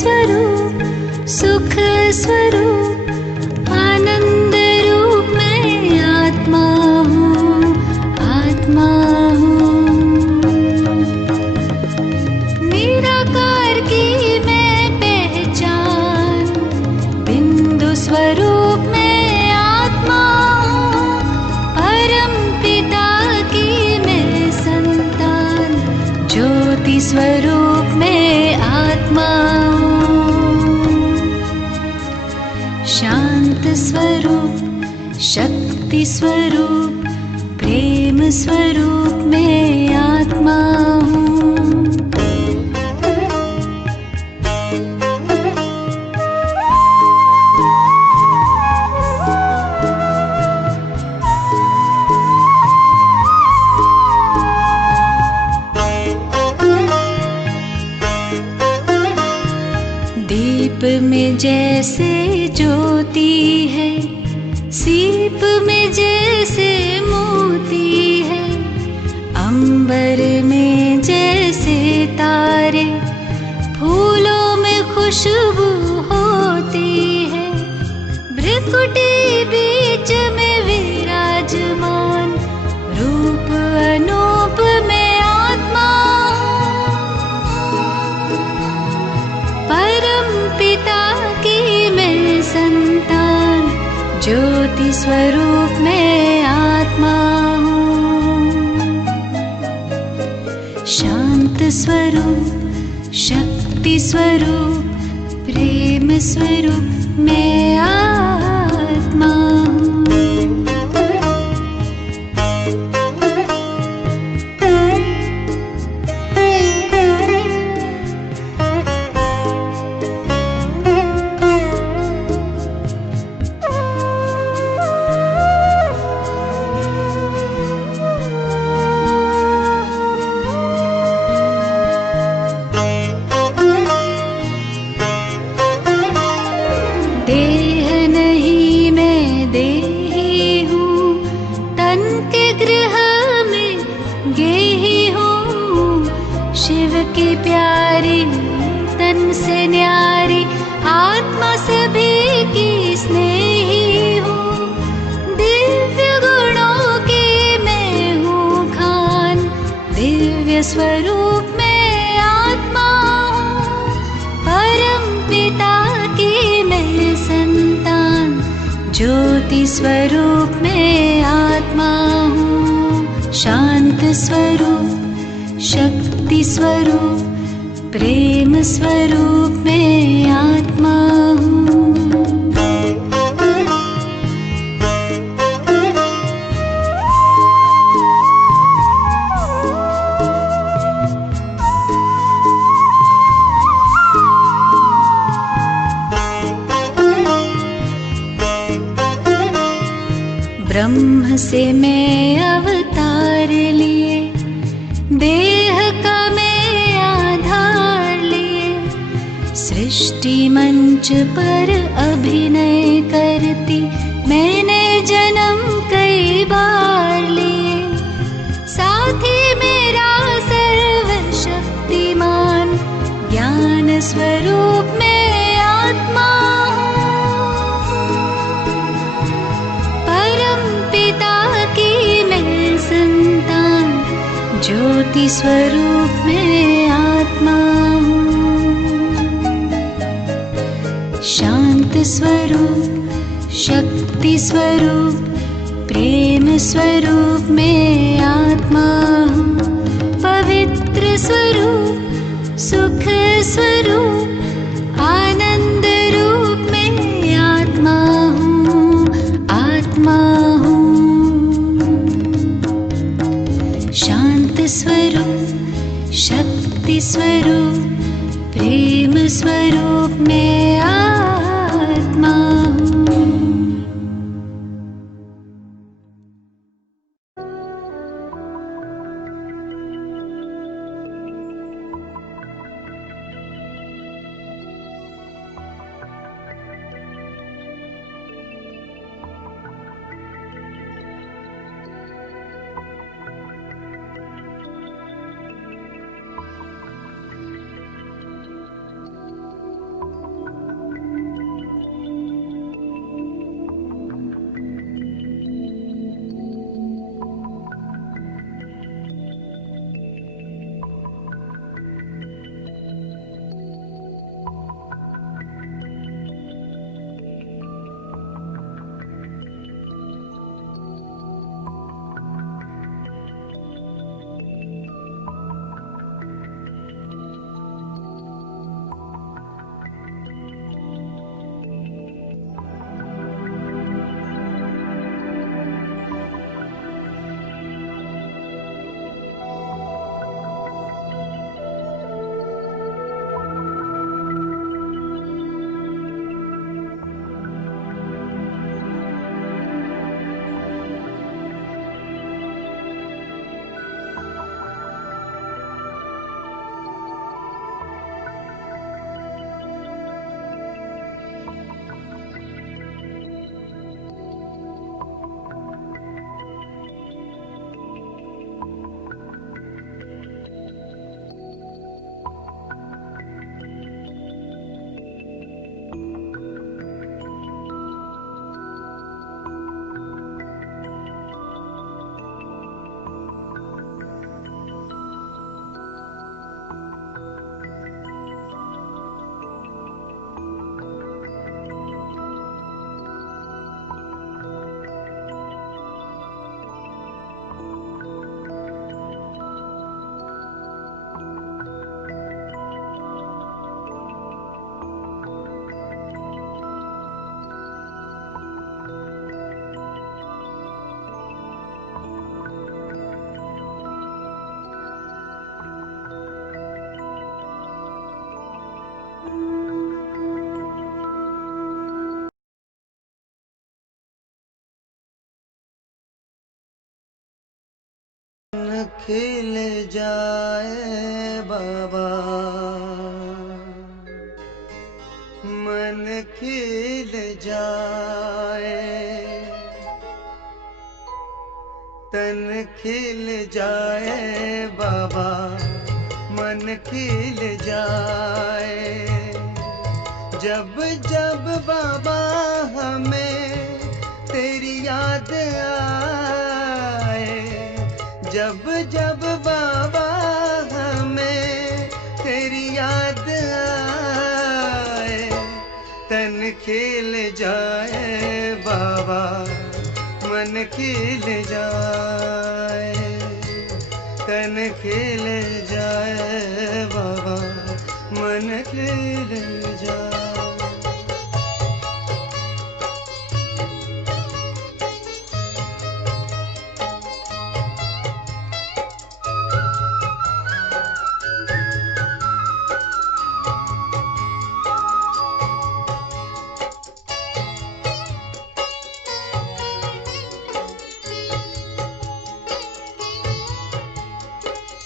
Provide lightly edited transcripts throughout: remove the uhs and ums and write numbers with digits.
स्वरूप, सुख स्वरूप, आनंद रूप मैं आत्मा हूँ, आत्मा हूँ। निराकार की मैं पहचान, बिंदु स्वरूप मैं आत्मा हूँ। परम पिता की मैं संतान, ज्योति स्वरूप मैं आत्मा हूँ। शांत स्वरूप, शक्ति स्वरूप, प्रेम स्वरूप मैं आत्मा हूँ। दीप में जैसे ज्योति है, सीप में जैसे मोती है, अंबर में जैसे तारे, फूलों में खुशबू होती है। भ्रिकुटी बीच में विराजमान, रूप अनूप में आत्मा हूँ। परम पिता की मैं संतान, ज्योति स्वरूप में आत्मा हूँ। शांत स्वरूप, शक्ति स्वरूप, प्रेम स्वरूप मैं आत्मा हूँ। देह नहीं मैं देही हूँ, तन के गृह में गेही हूँ। शिव की प्यारी, तन से न्यारी, आत्मा सभी की स्नेही हूँ। दिव्य गुणों की मैं हूँ खान, दिव्य स्वरूप में आत्मा हूँ। परम पिता की मैं संतान, ज्योति स्वरूप में आत्मा हूँ। शांत स्वरूप, शक्ति स्वरूप, प्रेम स्वरूप में आत्मा हूँ। ब्रह्म से मैं अवतार लिए, देह का मैं आधार लिए। सृष्टि मंच पर अभिनय करती मैंने जन्म कई बार लिए। साथी मेरा सर्वशक्तिमान, ज्ञान स्वरूप में आत्मा हूँ। परम पिता की मैं संतान, ज्योति स्वरूप में आत्मा हूँ। शांत स्वरूप, शक्ति स्वरूप, प्रेम स्वरूप में आत्मा हूँ। पवित्र स्वरूप, सुख स्वरूप, आनंद रूप में आत्मा हूँ, आत्मा हूँ। शांत स्वरूप, शक्ति स्वरूप, प्रेम स्वरूप में आत्मा हूँ। खिल जाए बाबा, मन खिल जाए, तन खिल जाए बाबा, मन खिल जाए। जब जब बाबा हमें तेरी याद आए, जब जब बाबा हमें तेरी याद आए, तन खिल जाए बाबा, मन खिल जाए, तन खिल जाए बाबा, मन खिल जाए।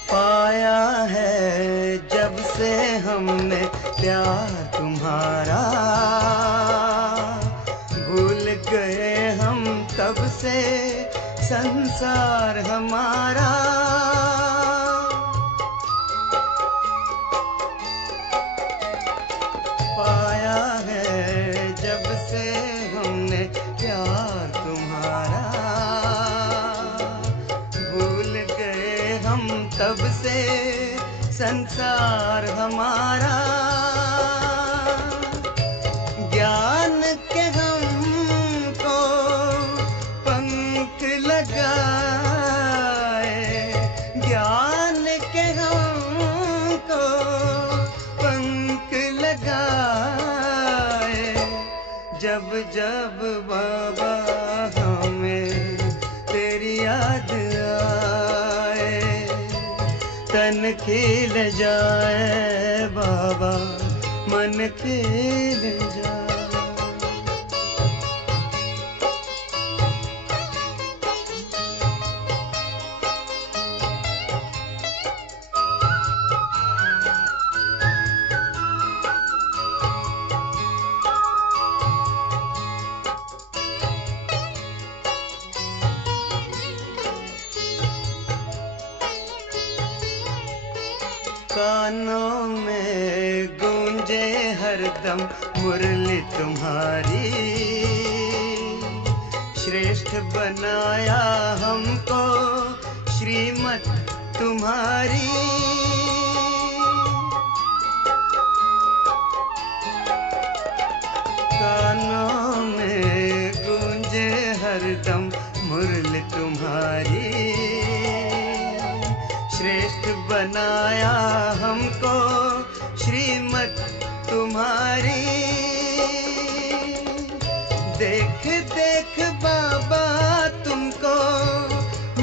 पाया है जब से हमने प्यार तुम्हारा, भूल गए हम तब से संसार हमारा। पाया है जब से हमने प्यार तुम्हारा, भूल गए हम तब से संसार हमारा। ज्ञान के हमको पंख लगाए, ज्ञान के हमको पंख लगाए। जब जब बाबा हमें तेरी याद आए, तन खिल जाए बाबा, मन खिल जाए। कानों में गूंजे हरदम मुरली तुम्हारी, श्रेष्ठ बनाया हमको श्रीमत तुम्हारी। कानों में गूंजे हरदम मुरली तुम्हारी, श्रेष्ठ बनाया हमको श्रीमत तुम्हारी। देख देख बाबा तुमको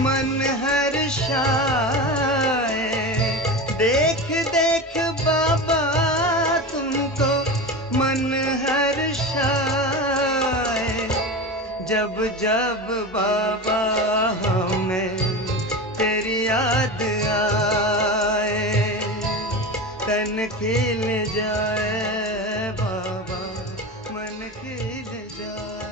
मन हर्षाए, देख देख बाबा तुमको मन हर्षाए। जब जब बाबा हमें तेरी याद आए, तन खिल जाए बाबा, मन खिल जाए।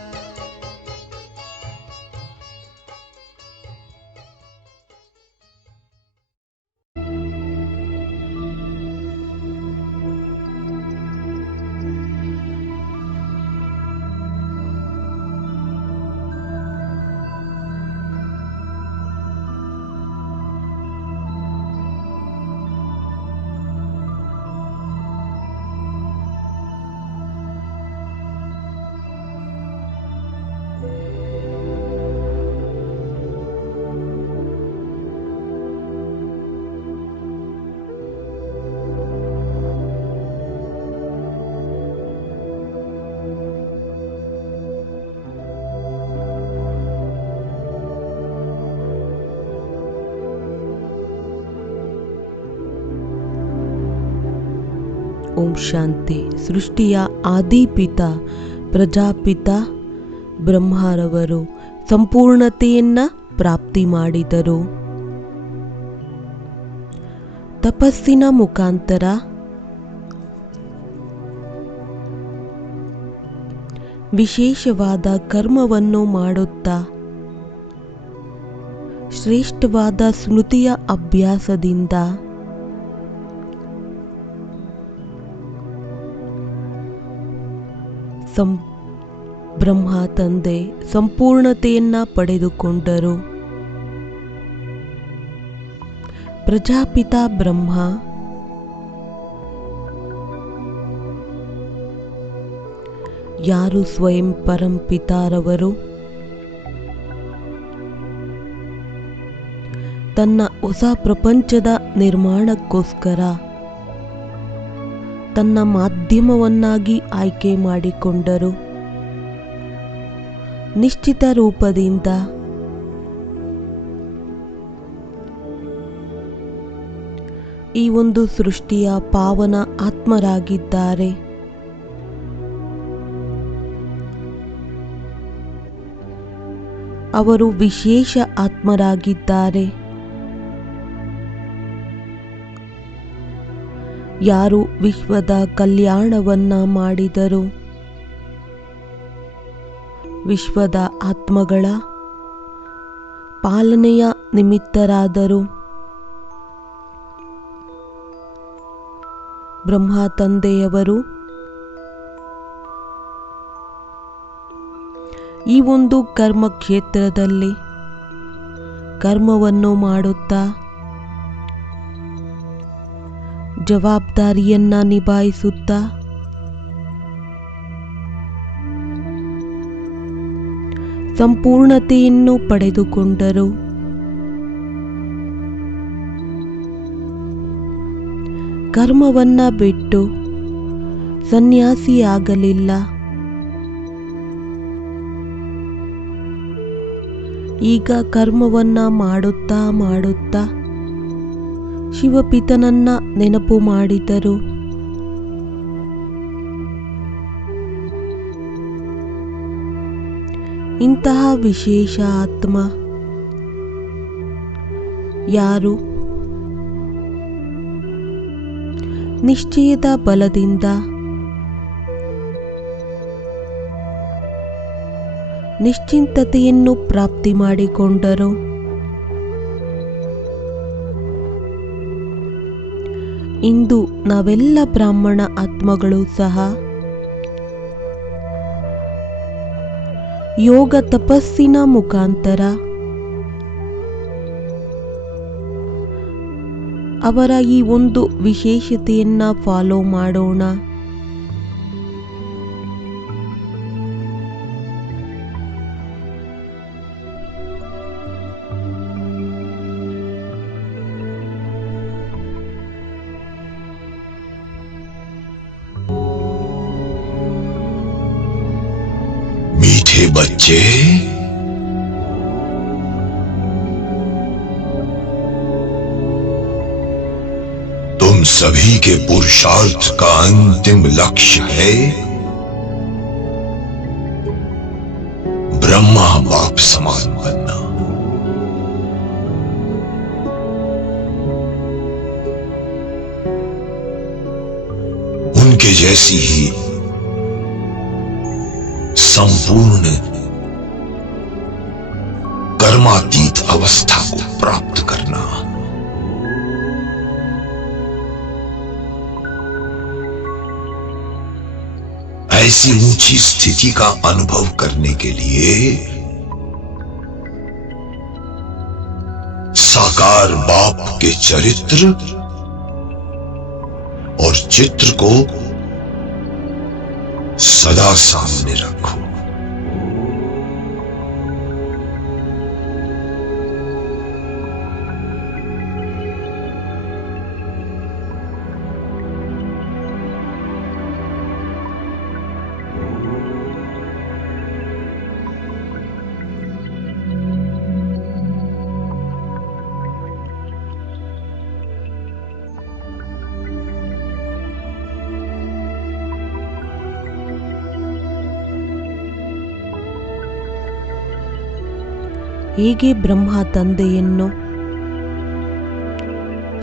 ಓಂ ಶಾಂತಿ. ಸೃಷ್ಟಿಯ ಆದಿಪಿತ ಪ್ರಜಾಪಿತ ಬ್ರಹ್ಮರವರು ಸಂಪೂರ್ಣತೆಯನ್ನು ಪ್ರಾಪ್ತಿ ಮಾಡಿದರು. ತಪಸ್ಸಿನ ಮುಖಾಂತರ ವಿಶೇಷವಾದ ಕರ್ಮವನ್ನು ಮಾಡುತ್ತಾ ಶ್ರೇಷ್ಠವಾದ ಸ್ಮೃತಿಯ ಅಭ್ಯಾಸದಿಂದ ಬ್ರಹ್ಮ ತಂದೆ ಸಂಪೂರ್ಣತೆಯನ್ನ ಪಡೆದುಕೊಂಡರು. ಪ್ರಜಾಪಿತ ಬ್ರಹ್ಮ ಯಾರು ಸ್ವಯಂ ಪರಂಪಿತಾರವರು ತನ್ನ ಹೊಸ ಪ್ರಪಂಚದ ನಿರ್ಮಾಣಕ್ಕೋಸ್ಕರ ತನ್ನ ಮಾಧ್ಯಮವನ್ನಾಗಿ ಆಯ್ಕೆ ಮಾಡಿಕೊಂಡರು. ನಿಶ್ಚಿತ ರೂಪದಿಂದ ಈ ಒಂದು ಸೃಷ್ಟಿಯ ಪಾವನ ಆತ್ಮರಾಗಿದ್ದಾರೆ. ಅವರು ವಿಶೇಷ ಆತ್ಮರಾಗಿದ್ದಾರೆ. ಯಾರು ವಿಶ್ವದ ಕಲ್ಯಾಣವನ್ನ ಮಾಡಿದರು, ವಿಶ್ವದ ಆತ್ಮಗಳ ಪಾಲನೆಯ ನಿಮಿತ್ತರಾದರು. ಬ್ರಹ್ಮ ತಂದೆಯವರು ಈ ಒಂದು ಕರ್ಮ ಕ್ಷೇತ್ರದಲ್ಲಿ ಕರ್ಮವನ್ನು ಮಾಡುತ್ತಾ ಜವಾಬ್ದಾರಿಯನ್ನ ನಿಭಾಯಿಸುತ್ತಾ ಸಂಪೂರ್ಣತೆಯನ್ನು ಪಡೆದುಕೊಂಡರು. ಕರ್ಮವನ್ನ ಬಿಟ್ಟು ಸನ್ಯಾಸಿಯಾಗಲಿಲ್ಲ. ಈಗ ಕರ್ಮವನ್ನ ಮಾಡುತ್ತಾ ಮಾಡುತ್ತಾ ಶಿವಪಿತನನ್ನ ನೆನಪು ಮಾಡಿದರು. ಇಂತಹ ವಿಶೇಷ ಆತ್ಮ ಯಾರು ನಿಶ್ಚಯದ ಬಲದಿಂದ ನಿಶ್ಚಿಂತತೆಯನ್ನು ಪ್ರಾಪ್ತಿ ಮಾಡಿಕೊಂಡರು. ಇಂದು ನಾವೆಲ್ಲ ಬ್ರಾಹ್ಮಣ ಆತ್ಮಗಳು ಸಹ ಯೋಗ ತಪಸ್ಸಿನ ಮುಖಾಂತರ ಅವರ ಈ ಒಂದು ವಿಶೇಷತೆಯನ್ನ ಫಾಲೋ ಮಾಡೋಣ. मीठे बच्चे, तुम सभी के पुरुषार्थ का अंतिम लक्ष्य है ब्रह्मा बाप समान बनना। उनके जैसी ही संपूर्ण कर्मातीत अवस्था को प्राप्त करना। ऐसी ऊंची स्थिति का अनुभव करने के लिए साकार बाप के चरित्र और चित्र को सदा सामने रखो। ಹೇಗೆ ಬ್ರಹ್ಮ ತಂದೆಯನ್ನು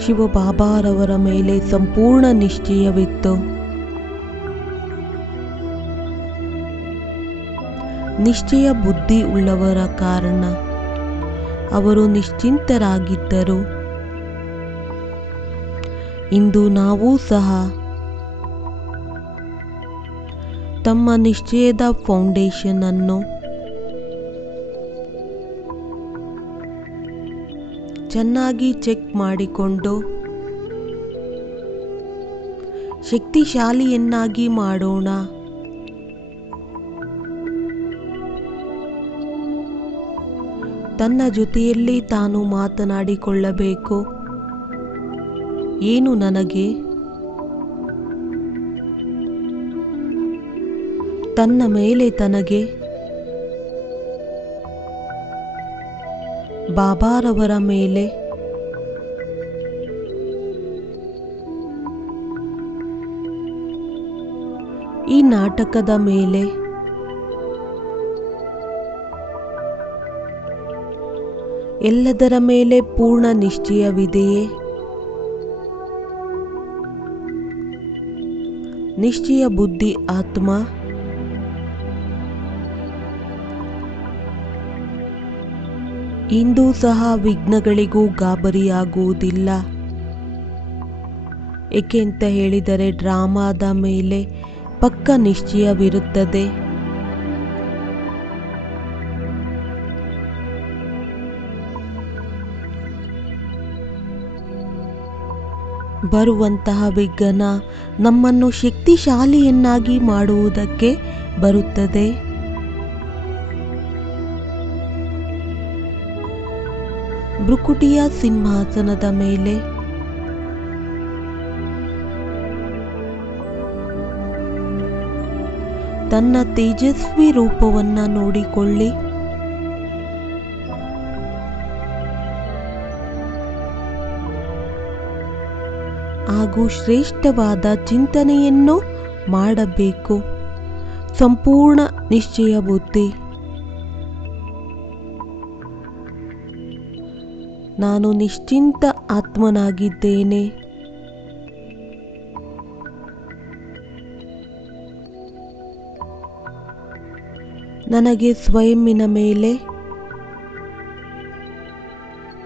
ಶಿವಬಾಬಾರವರ ಮೇಲೆ ಸಂಪೂರ್ಣ ನಿಶ್ಚಯವಿತ್ತು. ನಿಶ್ಚಯ ಬುದ್ಧಿ ಉಳ್ಳವರ ಕಾರಣ ಅವರು ನಿಶ್ಚಿಂತರಾಗಿದ್ದರು. ಇಂದು ನಾವು ಸಹ ತಮ್ಮ ನಿಶ್ಚಯದ ಫೌಂಡೇಶನ್ ಅನ್ನು ಚೆನ್ನಾಗಿ ಚೆಕ್ ಮಾಡಿಕೊಂಡು ಶಕ್ತಿಶಾಲಿಯನ್ನಾಗಿ ಮಾಡೋಣ. ತನ್ನ ಜೊತೆಯಲ್ಲಿ ತಾನು ಮಾತನಾಡಿಕೊಳ್ಳಬೇಕು. ಏನು ನನಗೆ? ತನ್ನ ಮೇಲೆ ತನಗೆ ಬಾಬಾರವರ ಮೇಲೆ ಈ ನಾಟಕದ ಮೇಲೆ ಎಲ್ಲದರ ಮೇಲೆ ಪೂರ್ಣ ನಿಶ್ಚಯವಿದೆಯೇ? ನಿಶ್ಚಯ ಬುದ್ಧಿ ಆತ್ಮ ಇಂದೂ ಸಹ ವಿಘ್ನಗಳಿಗೂ ಗಾಬರಿಯಾಗುವುದಿಲ್ಲ. ಏಕೆ ಅಂತ ಹೇಳಿದರೆ ಡ್ರಾಮಾದ ಮೇಲೆ ಪಕ್ಕ ನಿಶ್ಚಯವಿರುತ್ತದೆ. ಬರುವಂತಹ ವಿಘ್ನ ನಮ್ಮನ್ನು ಶಕ್ತಿಶಾಲಿಯನ್ನಾಗಿ ಮಾಡುವುದಕ್ಕೆ ಬರುತ್ತದೆ. ಭೃಕುಟಿಯ ಸಿಂಹಾಸನದ ಮೇಲೆ ತನ್ನ ತೇಜಸ್ವಿ ರೂಪವನ್ನು ನೋಡಿಕೊಳ್ಳಿ. ಹಾಗೂ ಶ್ರೇಷ್ಠವಾದ ಚಿಂತನೆಯನ್ನು ಮಾಡಬೇಕು. ಸಂಪೂರ್ಣ ನಿಶ್ಚಯ ಬುದ್ಧಿ. ನಾನು ನಿಶ್ಚಿಂತ ಆತ್ಮನಾಗಿದ್ದೇನೆ. ನನಗೆ ಸ್ವಯಂನ ಮೇಲೆ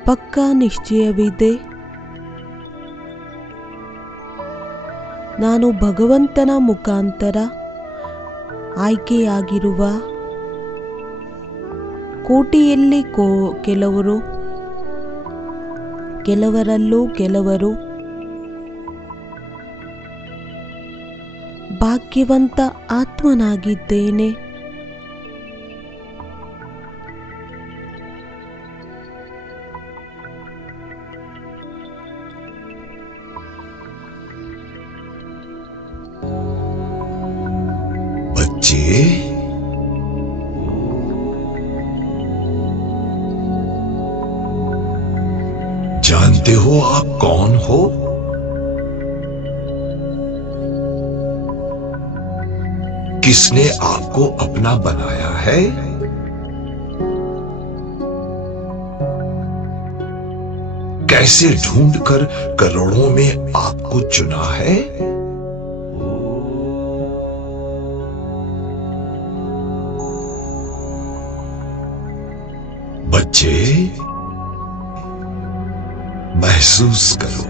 ಪಕ್ಕಾ ನಿಶ್ಚಯವಿದೆ. ನಾನು ಭಗವಂತನ ಮುಖಾಂತರ ಆಯ್ಕೆಯಾಗಿರುವ ಕೋಟಿಯಲ್ಲಿ ಕೆಲವರಲ್ಲೂ ಕೆಲವರು ಭಾಗ್ಯವಂತ ಆತ್ಮನಾಗಿದ್ದೇನೆ. बच्चे, जानते हो आप कौन हो? किसने आपको अपना बनाया है? कैसे ढूंढकर करोड़ों में आपको चुना है? बच्चे, महसूस करो,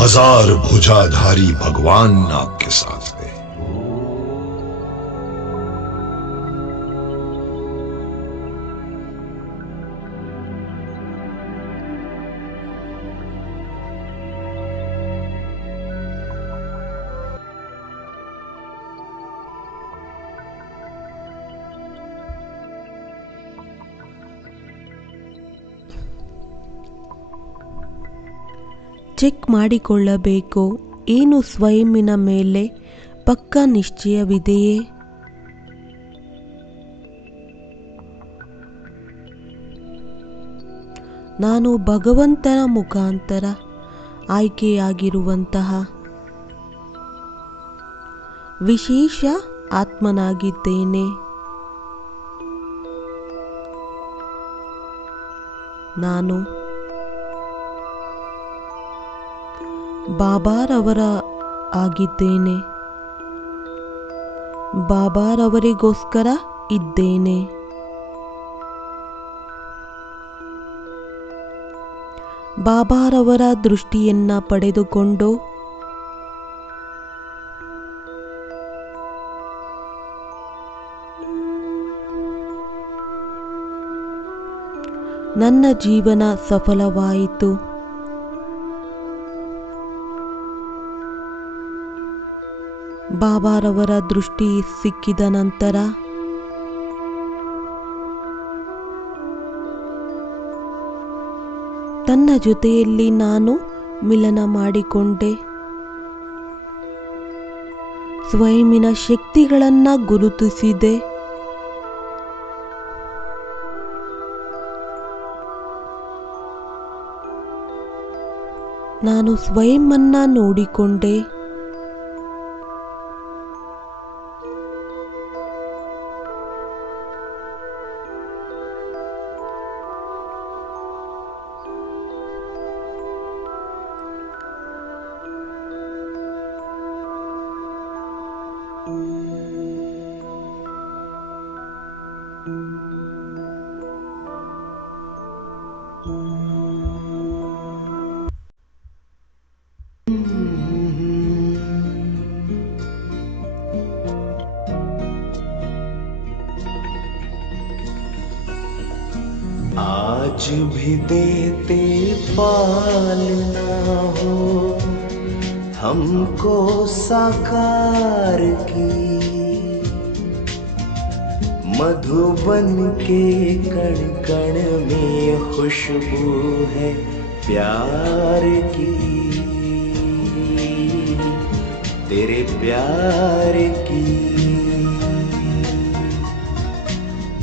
हजार भुजाधारी भगवान आपके साथ है। ಚೆಕ್ ಮಾಡಿಕೊಳ್ಳಬೇಕು. ಏನು ಸ್ವಯಂನ ಮೇಲೆ ಪಕ್ಕಾ ನಿಶ್ಚಯವಿದೆಯೇ? ನಾನು ಭಗವಂತನ ಮುಖಾಂತರ ಆಯ್ಕೆಯಾಗಿರುವಂತಹ ವಿಶೇಷ ಆತ್ಮನಾಗಿದ್ದೇನೆ. ನಾನು ಬಾಬಾರವರ ಆಗಿದ್ದೇನೆ. ಬಾಬಾರವರಿಗೋಸ್ಕರ ಇದ್ದೇನೆ. ಬಾಬಾರವರ ದೃಷ್ಟಿಯನ್ನು ಪಡೆದುಕೊಂಡು ನನ್ನ ಜೀವನ ಸಫಲವಾಯಿತು. ಬಾಬಾರವರ ದೃಷ್ಟಿ ಸಿಕ್ಕಿದ ನಂತರ ತನ್ನ ಜೊತೆಯಲ್ಲಿ ನಾನು ಮಿಲನ ಮಾಡಿಕೊಂಡೆ. ಸ್ವಯಂನ ಶಕ್ತಿಗಳನ್ನು ಗುರುತಿಸಿದೆ. ನಾನು ಸ್ವಯಂನ ನೋಡಿಕೊಂಡೆ. आज भी देते पालना हो हमको साकार की, मधुबन के कण कण में खुशबू है प्यार की, तेरे प्यार की।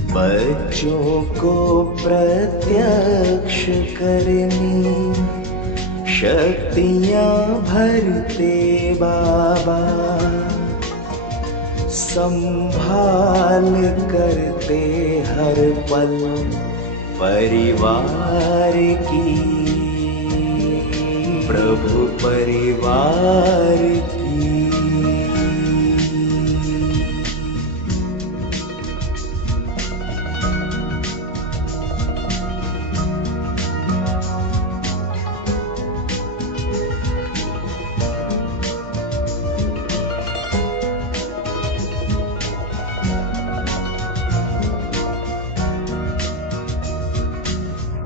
बच्चों को प्रत्यक्ष करनी शक्तियाँ भरते बाबा, संभाल करते हर पल परिवार की, प्रभु परिवार की।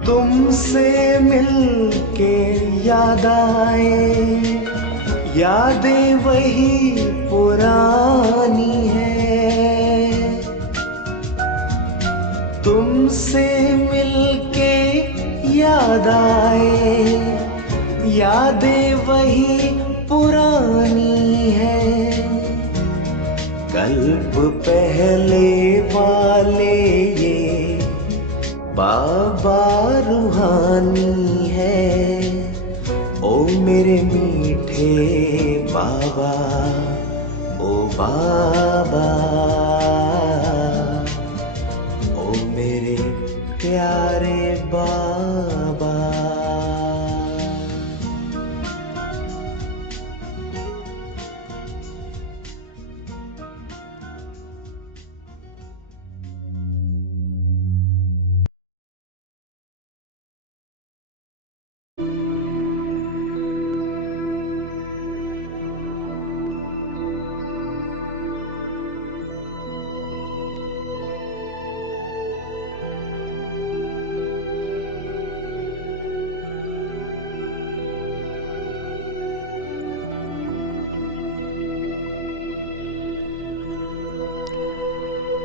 तुमसे मिलके याद आए, यादें वही पुरानी है। तुमसे मिलके याद आए, यादें वही पुरानी है। कल्प पहले वाले ये बाबा रूहानी है। ओ मेरे मीठे बाबा, ओ बाबा, ओ मेरे प्यारे बाबा।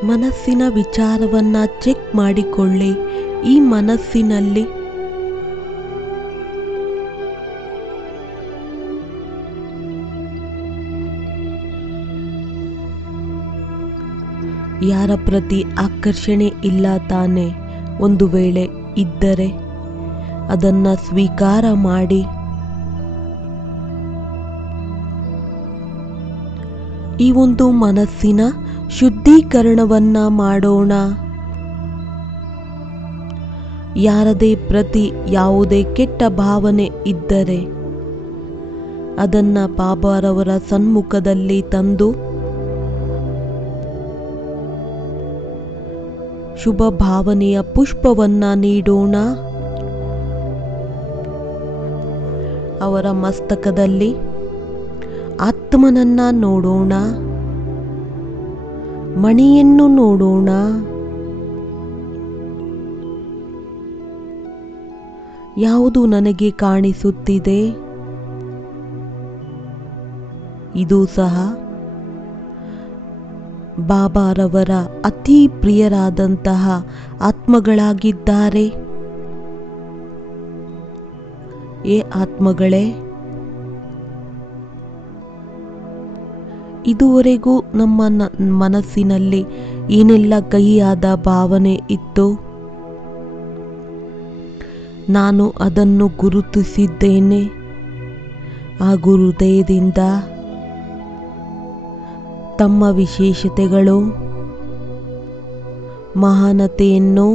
ಮನಸ್ಸಿನ ವಿಚಾರವನ್ನು ಚೆಕ್ ಮಾಡಿಕೊಳ್ಳಿ. ಈ ಮನಸ್ಸಿನಲ್ಲಿ ಯಾರ ಪ್ರತಿ ಆಕರ್ಷಣೆ ಇಲ್ಲ ತಾನೆ? ಒಂದು ವೇಳೆ ಇದ್ದರೆ ಅದನ್ನು ಸ್ವೀಕಾರ ಮಾಡಿ. ಈ ಒಂದು ಮನಸ್ಸಿನ ಶುದ್ಧೀಕರಣವನ್ನು ಮಾಡೋಣ. ಯಾರದೇ ಪ್ರತಿ ಯಾವುದೇ ಕೆಟ್ಟ ಭಾವನೆ ಇದ್ದರೆ ಅದನ್ನು ಬಾಬಾರವರ ಸನ್ಮುಖದಲ್ಲಿ ತಂದು ಶುಭ ಭಾವನೆಯ ಪುಷ್ಪವನ್ನು ನೀಡೋಣ. ಅವರ ಮಸ್ತಕದಲ್ಲಿ ಆತ್ಮನನ್ನು ನೋಡೋಣ, ಮಣಿಯನ್ನು ನೋಡೋಣ. ಯಾವುದು ನನಗೆ ಕಾಣಿಸುತ್ತಿದೆ? ಇದು ಸಹ ಬಾಬಾರವರ ಅತಿ ಪ್ರಿಯರಾದಂತಹ ಆತ್ಮಗಳಾಗಿದ್ದಾರೆ. ಏ ಆತ್ಮಗಳೇ, ಇದುವರೆಗೂ ನಮ್ಮ ಮನಸ್ಸಿನಲ್ಲಿ ಏನೆಲ್ಲ ಕಹಿಯಾದ ಭಾವನೆ ಇತ್ತು, ನಾನು ಅದನ್ನು ಗುರುತಿಸಿದ್ದೇನೆ. ಆ ಹೃದಯದಿಂದ ತಮ್ಮ ವಿಶೇಷತೆಗಳು, ಮಹಾನತೆಯನ್ನು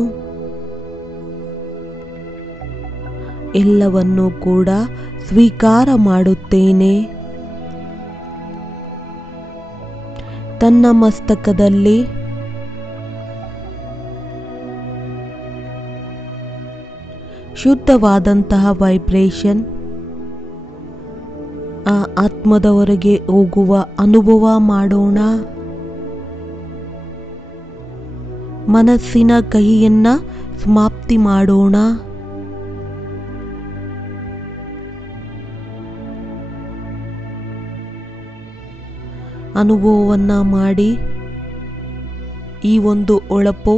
ಎಲ್ಲವನ್ನೂ ಕೂಡ ಸ್ವೀಕಾರ ಮಾಡುತ್ತೇನೆ. ತನ್ನ ಮಸ್ತಕದಲ್ಲಿ ಶುದ್ಧವಾದಂತಹ ವೈಬ್ರೇಷನ್ ಆ ಆತ್ಮದವರೆಗೆ ಹೋಗುವ ಅನುಭವ ಮಾಡೋಣ. ಮನಸ್ಸಿನ ಕಹಿಯನ್ನ ಸಮಾಪ್ತಿ ಮಾಡೋಣ. ಅನುಭವವನ್ನ ಮಾಡಿ ಈ ಒಂದು ಹೊಳಪು,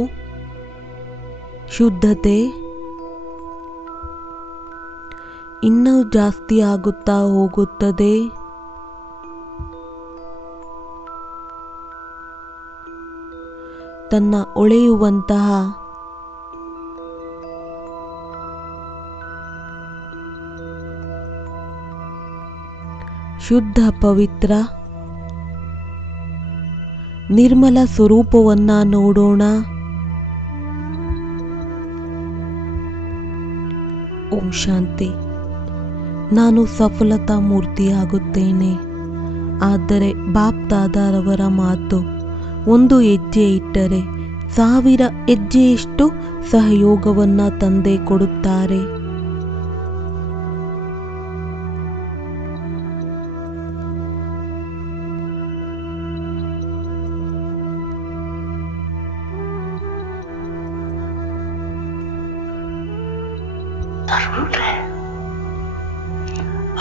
ಶುದ್ಧತೆ ಇನ್ನೂ ಜಾಸ್ತಿ ಆಗುತ್ತಾ ಹೋಗುತ್ತದೆ. ತನ್ನ ಹೊಳೆಯುವಂತಹ ಶುದ್ಧ, ಪವಿತ್ರ, ನಿರ್ಮಲ ಸ್ವರೂಪವನ್ನ ನೋಡೋಣ. ಓಂ ಶಾಂತಿ. ನಾನು ಸಫಲತಾ ಮೂರ್ತಿಯಾಗುತ್ತೇನೆ. ಆದರೆ ಬಾಪ್ ದಾದಾರವರ ಮಾತು, ಒಂದು ಹೆಜ್ಜೆ ಇಟ್ಟರೆ 1000 ಹೆಜ್ಜೆಯಷ್ಟು ಸಹಯೋಗವನ್ನ ತಂದೆ ಕೊಡುತ್ತಾರೆ.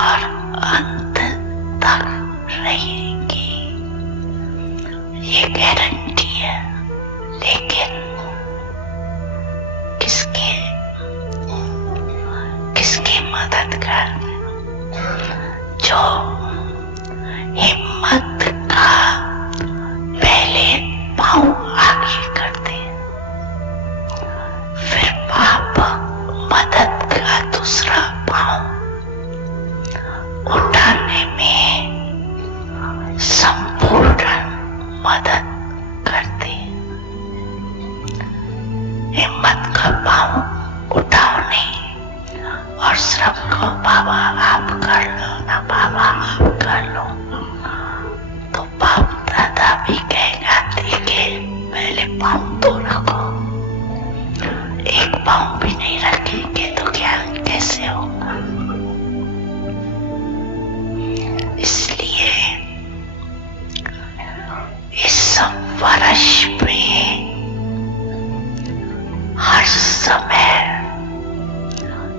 और अंत तक रहेंगी, ये गारंटी है। लेकिन किसकी मदद कर, जो हिम्मत का पहले पाँव आगे करते, फिर बाप मदद का दूसरा पाँव उठाने में संपूर्ण मदद करते। हिम्मत का पाँव उठाओ नहीं और सबको बाबा आप कर लो ना, बाबा आप कर लो, तो बाप दादा भी कहेगा देखिए पहले पाँव तो रखो। एक पाँव भी नहीं रखेंगे तो क्या कैसे होगा? इसलिए इस वर्ष में हर समय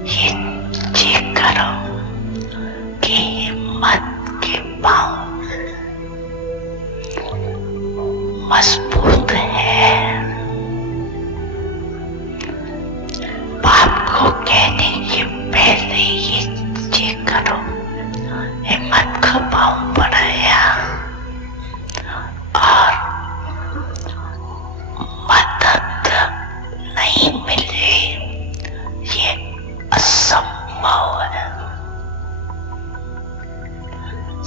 ये चेक करो कि हिम्मत के पाँव मजबूत है। बाप को कहने के पहले ये चेक करो हिम्मत का पाँव बढ़ाया और मदद नहीं मिले, ये असंभव है।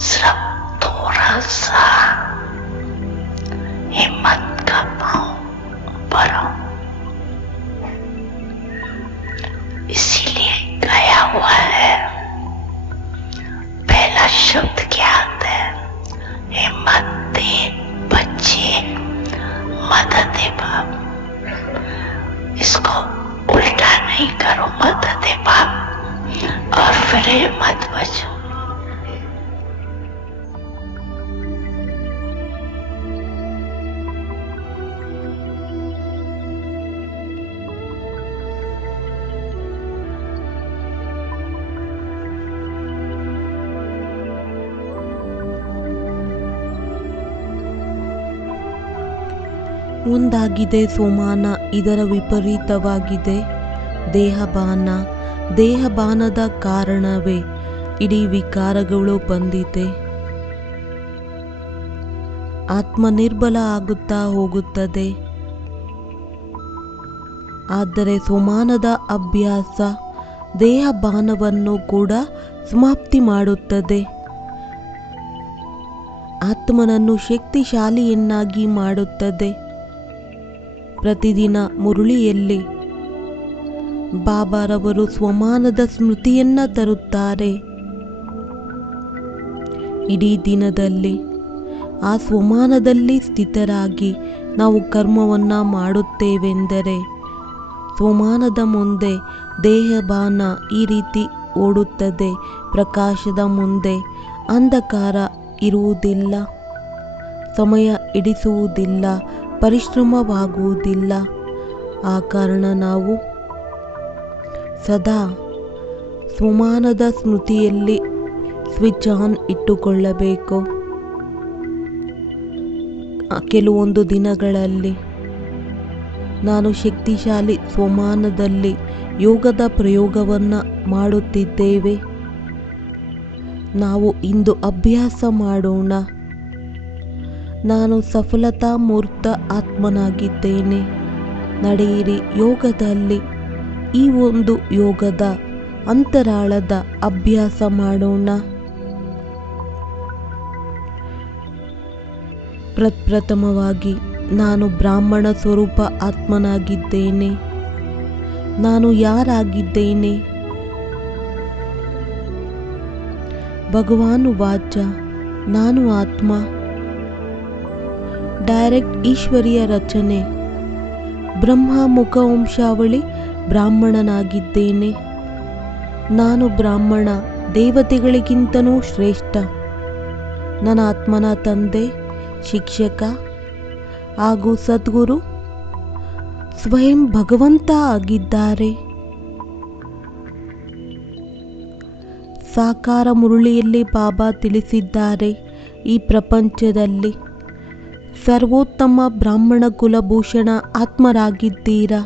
सिर्फ थोड़ा सा हिम्मत का पाँव बढ़ाओ। इसीलिए गया हुआ है पहला शब्द ಒಂದಾಗಿದೆ ಸೋಮಾನ, ಇದರ ವಿಪರೀತವಾಗಿದೆ ದೇಹಬಾನ. ದೇಹಬಾನದ ಕಾರಣವೇ ಇಡೀ ವಿಕಾರಗಳು ಬಂದಿದೆ. ಆತ್ಮ ನಿರ್ಬಲ ಆಗುತ್ತಾ ಹೋಗುತ್ತದೆ. ಆದರೆ ಸೋಮಾನದ ಅಭ್ಯಾಸ ದೇಹಬಾನವನ್ನು ಕೂಡ ಸಮಾಪ್ತಿ ಮಾಡುತ್ತದೆ. ಆತ್ಮನನ್ನು ಶಕ್ತಿಶಾಲಿಯನ್ನಾಗಿ ಮಾಡುತ್ತದೆ. ಪ್ರತಿದಿನ ಮುರುಳಿಯಲ್ಲಿ ಬಾಬಾರವರು ಸ್ವಮಾನದ ಸ್ಮೃತಿಯನ್ನ ತರುತ್ತಾರೆ. ಇಡೀ ದಿನದಲ್ಲಿ ಆ ಸ್ವಮಾನದಲ್ಲಿ ಸ್ಥಿತರಾಗಿ ನಾವು ಕರ್ಮವನ್ನ ಮಾಡುತ್ತೇವೆಂದರೆ ಸ್ವಮಾನದ ಮುಂದೆ ದೇಹಬಾನ ಈ ರೀತಿ ಓಡುತ್ತದೆ. ಪ್ರಕಾಶದ ಮುಂದೆ ಅಂಧಕಾರ ಇರುವುದಿಲ್ಲ, ಸಮಯ ಹಿಡಿಸುವುದಿಲ್ಲ, ಪರಿಶ್ರಮವಾಗುವುದಿಲ್ಲ. ಆ ಕಾರಣ ನಾವು ಸದಾ ಸ್ವಮಾನದ ಸ್ಮೃತಿಯಲ್ಲಿ ಸ್ವಿಚ್ ಆನ್ ಇಟ್ಟುಕೊಳ್ಳಬೇಕು. ಕೆಲವೊಂದು ದಿನಗಳಲ್ಲಿ ನಾನು ಶಕ್ತಿಶಾಲಿ ಸ್ವಮಾನದಲ್ಲಿ ಯೋಗದ ಪ್ರಯೋಗವನ್ನು ಮಾಡುತ್ತಿದ್ದೇವೆ. ನಾವು ಇಂದು ಅಭ್ಯಾಸ ಮಾಡೋಣ. ನಾನು ಸಫಲತಾ ಮೂರ್ತ ಆತ್ಮನಾಗಿದ್ದೇನೆ. ನಡೆಯಿರಿ ಯೋಗದಲ್ಲಿ ಈ ಒಂದು ಯೋಗದ ಅಂತರಾಳದ ಅಭ್ಯಾಸ ಮಾಡೋಣ. ಪ್ರಪ್ರಥಮವಾಗಿ ನಾನು ಬ್ರಾಹ್ಮಣ ಸ್ವರೂಪ ಆತ್ಮನಾಗಿದ್ದೇನೆ. ನಾನು ಯಾರಾಗಿದ್ದೇನೆ? ಭಗವಾನ್ ವಾಚ, ನಾನು ಆತ್ಮ. ಡೈರೆಕ್ಟ್ ಈಶ್ವರಿಯ ರಚನೆ. ಬ್ರಹ್ಮ ಮುಖ ವಂಶಾವಳಿ ಬ್ರಾಹ್ಮಣನಾಗಿದ್ದೇನೆ. ನಾನು ಬ್ರಾಹ್ಮಣ, ದೇವತೆಗಳಿಗಿಂತನೂ ಶ್ರೇಷ್ಠ. ನನ್ನ ಆತ್ಮನ ತಂದೆ, ಶಿಕ್ಷಕ ಹಾಗೂ ಸದ್ಗುರು ಸ್ವಯಂ ಭಗವಂತ ಆಗಿದ್ದಾರೆ. ಸಾಕಾರ ಮುರುಳಿಯಲ್ಲಿ ಬಾಬಾ ತಿಳಿಸಿದ್ದಾರೆ, ಈ ಪ್ರಪಂಚದಲ್ಲಿ ಸರ್ವೋತ್ತಮ ಬ್ರಾಹ್ಮಣ ಕುಲಭೂಷಣ ಆತ್ಮರಾಗಿದ್ದೀರಾ.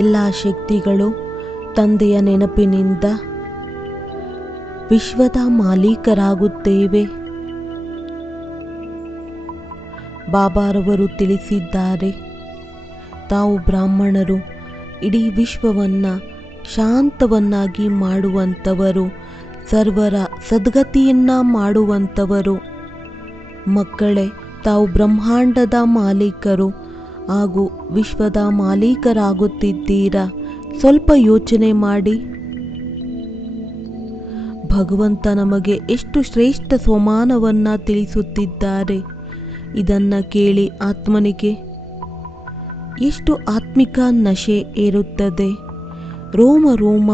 ಎಲ್ಲ ಶಕ್ತಿಗಳು ತಂದೆಯ ನೆನಪಿನಿಂದ ವಿಶ್ವದ ಮಾಲೀಕರಾಗುತ್ತೇವೆ. ಬಾಬಾರವರು ತಿಳಿಸಿದ್ದಾರೆ, ತಾವು ಬ್ರಾಹ್ಮಣರು ಇಡೀ ವಿಶ್ವವನ್ನು ಶಾಂತವನ್ನಾಗಿ ಮಾಡುವಂಥವರು, ಸರ್ವರ ಸದ್ಗತಿಯನ್ನ ಮಾಡುವಂಥವರು. ಮಕ್ಕಳೇ, ತಾವು ಬ್ರಹ್ಮಾಂಡದ ಮಾಲೀಕರು ಹಾಗೂ ವಿಶ್ವದ ಮಾಲೀಕರಾಗುತ್ತಿದ್ದೀರಾ. ಸ್ವಲ್ಪ ಯೋಚನೆ ಮಾಡಿ, ಭಗವಂತ ನಮಗೆ ಎಷ್ಟು ಶ್ರೇಷ್ಠ ಸ್ವಮಾನವನ್ನು ತಿಳಿಸುತ್ತಿದ್ದಾರೆ. ಇದನ್ನು ಕೇಳಿ ಆತ್ಮನಿಗೆ ಎಷ್ಟು ಆತ್ಮಿಕ ನಶೆ ಏರುತ್ತದೆ. ರೋಮ ರೋಮ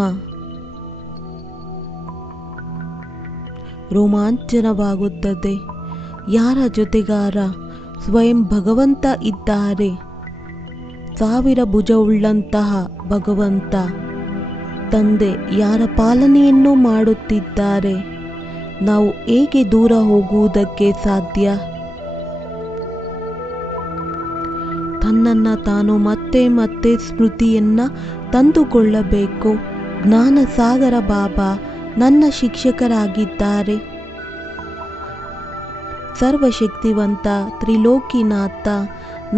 ರೋಮಾಂಚನವಾಗುತ್ತದೆ. ಯಾರ ಜೊತೆಗಾರ ಸ್ವಯಂ ಭಗವಂತ ಇದ್ದಾರೆ. 1000 ಭುಜವುಳ್ಳಂತಹ ಭಗವಂತ ತಂದೆ ಯಾರ ಪಾಲನೆಯನ್ನು ಮಾಡುತ್ತಿದ್ದಾರೆ. ನಾವು ಹೇಗೆ ದೂರ ಹೋಗುವುದಕ್ಕೆ ಸಾಧ್ಯ? ತನ್ನನ್ನು ತಾನು ಮತ್ತೆ ಮತ್ತೆ ಸ್ಮೃತಿಯನ್ನು ತಂದುಕೊಳ್ಳಬೇಕು. ಜ್ಞಾನಸಾಗರ ಬಾಬಾ ನನ್ನ ಶಿಕ್ಷಕರಾಗಿದ್ದಾರೆ. ಸರ್ವಶಕ್ತಿವಂತ ತ್ರಿಲೋಕಿನಾಥ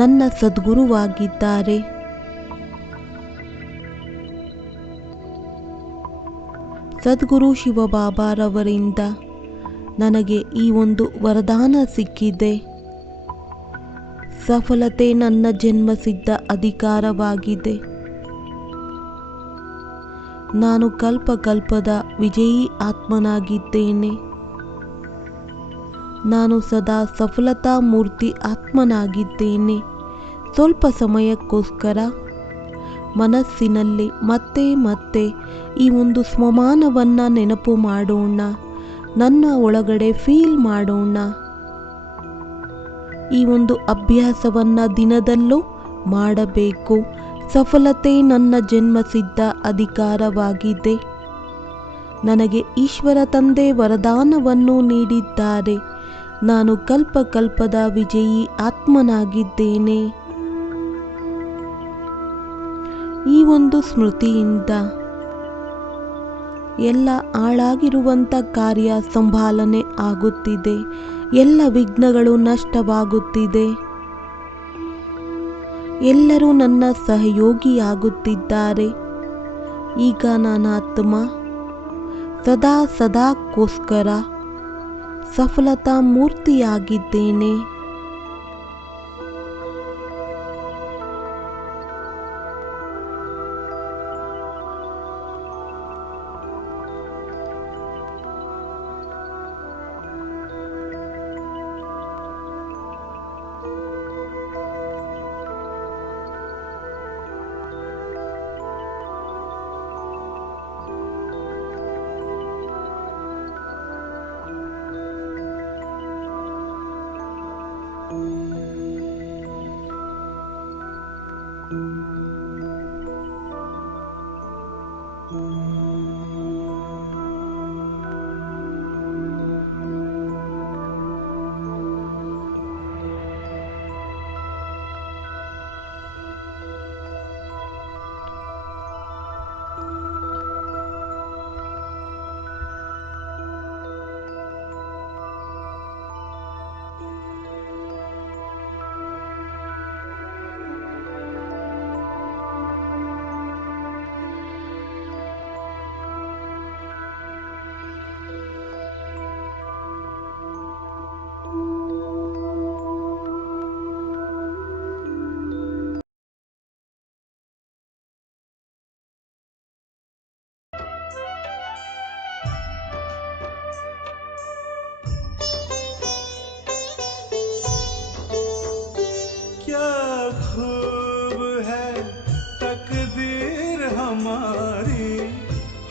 ನನ್ನ ಸದ್ಗುರುವಾಗಿದ್ದಾರೆ. ಸದ್ಗುರು ಶಿವಬಾಬಾರವರಿಂದ ನನಗೆ ಈ ಒಂದು ವರದಾನ ಸಿಕ್ಕಿದೆ. ಸಫಲತೆ ನನ್ನ ಜನ್ಮಸಿದ್ಧ ಅಧಿಕಾರವಾಗಿದೆ. ನಾನು ಕಲ್ಪಕಲ್ಪದ ವಿಜಯೀ ಆತ್ಮನಾಗಿದ್ದೇನೆ. ನಾನು ಸದಾ ಸಫಲತಾ ಮೂರ್ತಿ ಆತ್ಮನಾಗಿದ್ದೇನೆ. ಸ್ವಲ್ಪ ಸಮಯಕ್ಕೋಸ್ಕರ ಮನಸ್ಸಿನಲ್ಲಿ ಮತ್ತೆ ಮತ್ತೆ ಈ ಒಂದು ಸ್ವಮಾನವನ್ನು ನೆನಪು ಮಾಡೋಣ. ನನ್ನ ಒಳಗಡೆ ಫೀಲ್ ಮಾಡೋಣ. ಈ ಒಂದು ಅಭ್ಯಾಸವನ್ನು ದಿನದಲ್ಲೂ ಮಾಡಬೇಕು. ಸಫಲತೆ ನನ್ನ ಜನ್ಮಸಿದ್ಧ ಅಧಿಕಾರವಾಗಿದೆ. ನನಗೆ ಈಶ್ವರ ತಂದೆ ವರದಾನವನ್ನು ನೀಡಿದ್ದಾರೆ. ನಾನು ಕಲ್ಪಕಲ್ಪದ ವಿಜಯಿ ಆತ್ಮನಾಗಿದ್ದೇನೆ. ಈ ಒಂದು ಸ್ಮೃತಿಯಿಂದ ಎಲ್ಲ ಹಾಳಾಗಿರುವಂಥ ಕಾರ್ಯ ಸಂಭಾಲನೆ ಆಗುತ್ತಿದೆ. ಎಲ್ಲ ವಿಘ್ನಗಳು ನಷ್ಟವಾಗುತ್ತಿದೆ. ಎಲ್ಲರೂ ನನ್ನ ಸಹಯೋಗಿಯಾಗುತ್ತಿದ್ದಾರೆ. ಈಗ ನಾನು ಆತ್ಮ ಸದಾಕ್ಕೋಸ್ಕರ ಸಫಲತಾ ಮೂರ್ತಿಯಾಗಿದ್ದೇನೆ.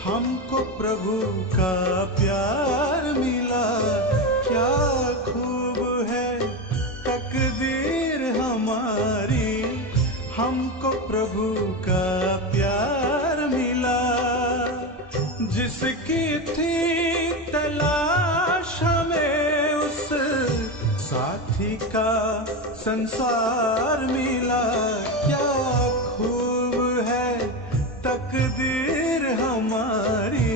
हमको प्रभु का प्यार मिला। क्या खूब है तकदीर हमारी, हमको प्रभु का प्यार मिला। जिसकी थी तलाश हमें उस साथी का संसार मिला। क्या खूब है तकदीर हमारी,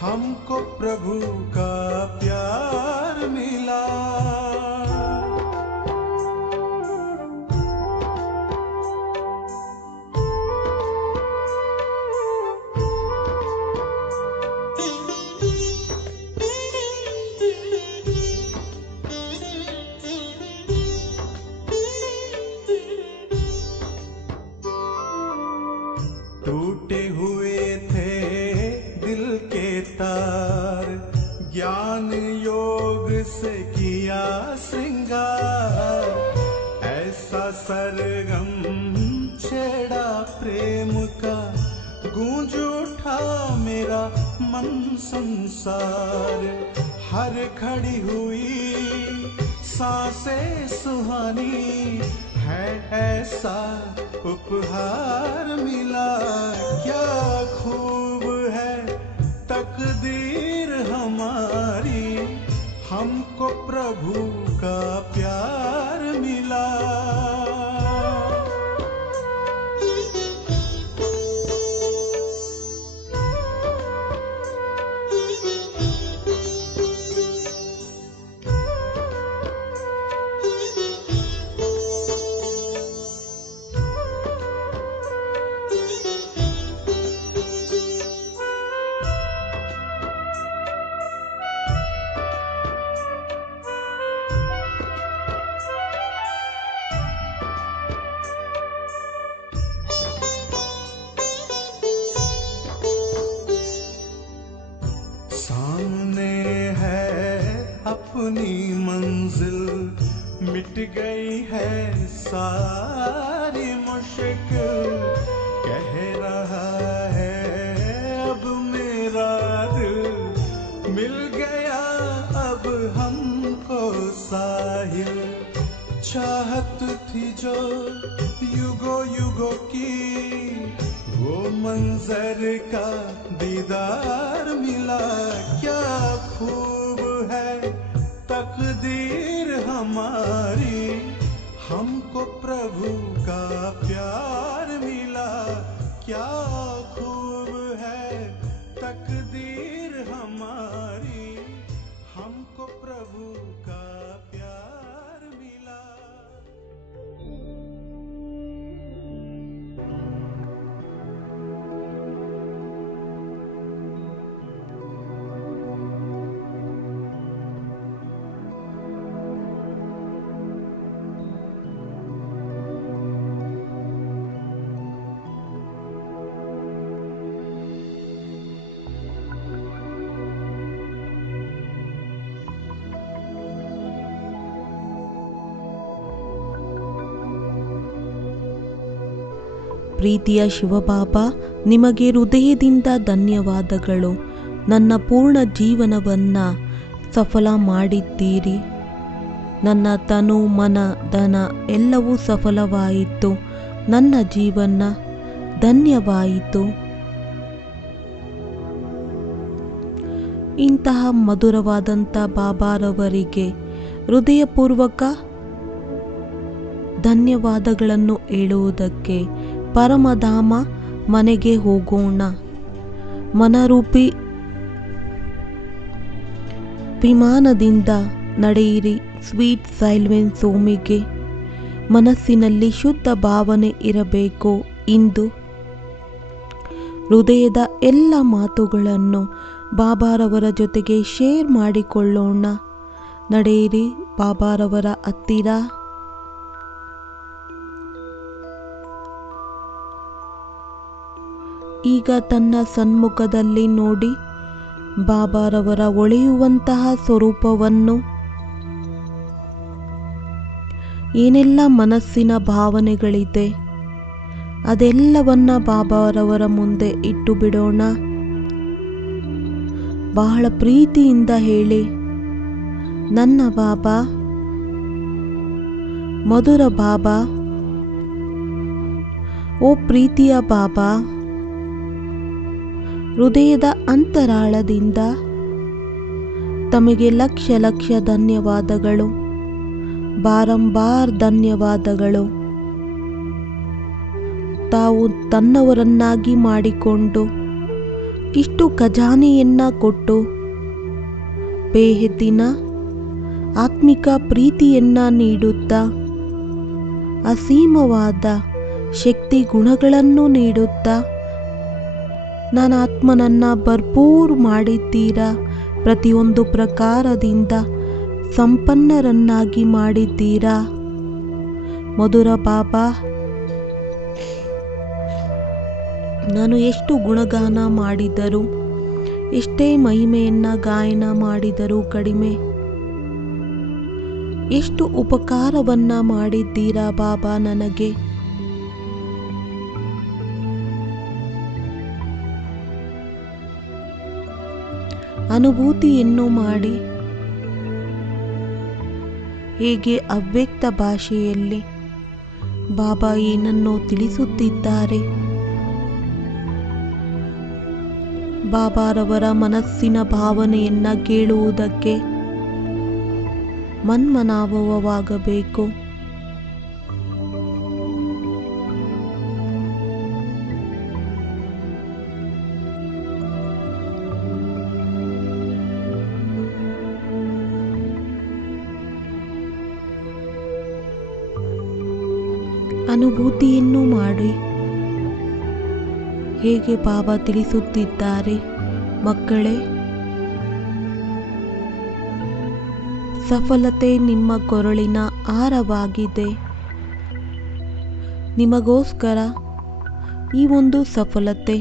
हमको प्रभु का प्यार मिला। टूटे हुए थे दिल के तार, ज्ञान योग से किया श्रृंगार। ऐसा सरगम छेड़ा प्रेम का, गूंज उठा मेरा मन संसार। हर खड़ी हुई सांसें सुहानी है, ऐसा उपहार मिला। क्या खूब है तकदीर हमारी, हमको प्रभु का प्यार मिला। सामने है अपनी मंजिल, मिट गई है सारी मुश्किल। कह रहा है अब मेरा दिल, मिल गया अब हमको साहिल। चाहत थी जो युगों युगों की, वो मंजर का दीदार मिला। क्या खूब है तकदीर हमारी, हमको प्रभु का प्यार मिला। क्या खूब है तकदीर हमारी, हमको प्रभु का प्यार मिला। ಪ್ರೀತಿಯ ಶಿವಬಾಬಾ, ನಿಮಗೆ ಹೃದಯದಿಂದ ಧನ್ಯವಾದಗಳು. ನನ್ನ ಪೂರ್ಣ ಜೀವನವನ್ನು ಸಫಲ ಮಾಡಿದ್ದೀರಿ. ನನ್ನ ತನು ಮನ ಧನ ಎಲ್ಲವೂ ಸಫಲವಾಯಿತು. ನನ್ನ ಜೀವನ ಧನ್ಯವಾಯಿತು. ಇಂತಹ ಮಧುರವಾದಂಥ ಬಾಬಾರವರಿಗೆ ಹೃದಯಪೂರ್ವಕ ಧನ್ಯವಾದಗಳನ್ನು ಹೇಳುವುದಕ್ಕೆ ಪರಮಧಾಮ ಮನೆಗೆ ಹೋಗೋಣ. ಮನರೂಪಿ ವಿಮಾನದಿಂದ ನಡೆಯಿರಿ ಸ್ವೀಟ್ ಸೈಲೆನ್ಸ್ ಹೋಮಿಗೆ. ಮನಸ್ಸಿನಲ್ಲಿ ಶುದ್ಧ ಭಾವನೆ ಇರಬೇಕು. ಇಂದು ಹೃದಯದ ಎಲ್ಲ ಮಾತುಗಳನ್ನು ಬಾಬಾರವರ ಜೊತೆಗೆ ಶೇರ್ ಮಾಡಿಕೊಳ್ಳೋಣ. ನಡೆಯಿರಿ ಬಾಬಾರವರ ಹತ್ತಿರ. ಈಗ ತನ್ನ ಸನ್ಮುಖದಲ್ಲಿ ನೋಡಿ ಬಾಬಾರವರ ಒಳೆಯುವಂತಹ ಸ್ವರೂಪವನ್ನು, ಏನೆಲ್ಲ ಮನಸ್ಸಿನ ಭಾವನೆಗಳಿದೆ ಅದೆಲ್ಲವನ್ನ ಬಾಬಾರವರ ಮುಂದೆ ಇಟ್ಟು ಬಿಡೋಣ. ಬಹಳ ಪ್ರೀತಿಯಿಂದ ಹೇಳಿ, ನನ್ನ ಬಾಬಾ, ಮಧುರ ಬಾಬಾ, ಓ ಪ್ರೀತಿಯ ಬಾಬಾ, ಹೃದಯದ ಅಂತರಾಳದಿಂದ ತಮಗೆ ಲಕ್ಷ ಲಕ್ಷ ಧನ್ಯವಾದಗಳು, ಬಾರಂಬಾರ್ ಧನ್ಯವಾದಗಳು. ತಾವು ತನ್ನವರನ್ನಾಗಿ ಮಾಡಿಕೊಂಡು ಇಷ್ಟು ಖಜಾನೆಯನ್ನ ಕೊಟ್ಟು ಬೇಹದ್ದಿನ ಆತ್ಮಿಕ ಪ್ರೀತಿಯನ್ನ ನೀಡುತ್ತಾ ಅಸೀಮವಾದ ಶಕ್ತಿ ಗುಣಗಳನ್ನು ನೀಡುತ್ತಾ ನನ್ನ ಆತ್ಮನನ್ನು ಭರ್ಪೂರ್ ಮಾಡಿದ್ದೀರಾ. ಪ್ರತಿಯೊಂದು ಪ್ರಕಾರದಿಂದ ಸಂಪನ್ನರನ್ನಾಗಿ ಮಾಡಿದ್ದೀರಾ. ಮಧುರ ಬಾಬಾ, ನಾನು ಎಷ್ಟು ಗುಣಗಾನ ಮಾಡಿದರೂ, ಎಷ್ಟೇ ಮಹಿಮೆಯನ್ನು ಗಾಯನ ಮಾಡಿದರೂ ಕಡಿಮೆ. ಎಷ್ಟು ಉಪಕಾರವನ್ನು ಮಾಡಿದ್ದೀರಾ ಬಾಬಾ ನನಗೆ. ಅನುಭೂತಿಯನ್ನು ಮಾಡಿ ಹೇಗೆ ಅವ್ಯಕ್ತ ಭಾಷೆಯಲ್ಲಿ ಬಾಬಾ ಏನನ್ನೋ ತಿಳಿಸುತ್ತಿದ್ದಾರೆ. ಬಾಬಾರವರ ಮನಸ್ಸಿನ ಭಾವನೆಯನ್ನ ಕೇಳುವುದಕ್ಕೆ ಮನ್ಮನಾಭವವಾಗಬೇಕು. ಅನುಭೂತಿಯನ್ನು ಮಾಡಿ ಹೇಗೆ ಬಾಬಾ ತಿಳಿಸುತ್ತಿದ್ದಾರೆ. ಮಕ್ಕಳೇ, ಸಫಲತೆ ನಿಮ್ಮ ಕೊರಳಿನ ಹಾರವಾಗಿದೆ. ನಿಮಗೋಸ್ಕರ ಈ ಒಂದು ಸಫಲತೆ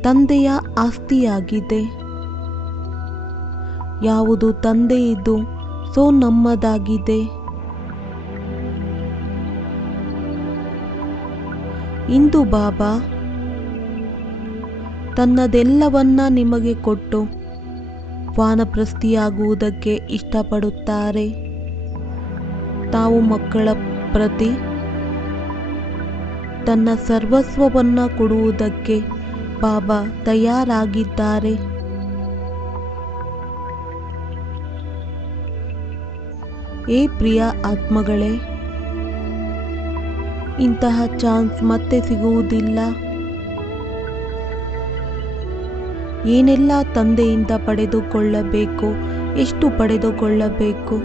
ತಂದೆಯ ಆಸ್ತಿಯಾಗಿದೆ. ಯಾವುದು ತಂದೆಯಿದು ಸೋ ನಮ್ಮದಾಗಿದೆ. ಇಂದು ಬಾಬಾ ತನ್ನದೆಲ್ಲವನ್ನ ನಿಮಗೆ ಕೊಟ್ಟು ವಾನಪ್ರಸ್ಥಿಯಾಗುವುದಕ್ಕೆ ಇಷ್ಟಪಡುತ್ತಾರೆ. ತಾವು ಮಕ್ಕಳ ಪ್ರತಿ ತನ್ನ ಸರ್ವಸ್ವವನ್ನು ಕೊಡುವುದಕ್ಕೆ ಬಾಬಾ ತಯಾರಾಗಿದ್ದಾರೆ. ಏ ಪ್ರಿಯ ಆತ್ಮಗಳೇ, ಇಂತಹ ಚಾನ್ಸ್ ಮತ್ತೆ ಸಿಗುವುದಿಲ್ಲ. ಏನೆಲ್ಲ ತಂದೆಯಿಂದ ಪಡೆದುಕೊಳ್ಳಬೇಕು, ಎಷ್ಟು ಪಡೆದುಕೊಳ್ಳಬೇಕು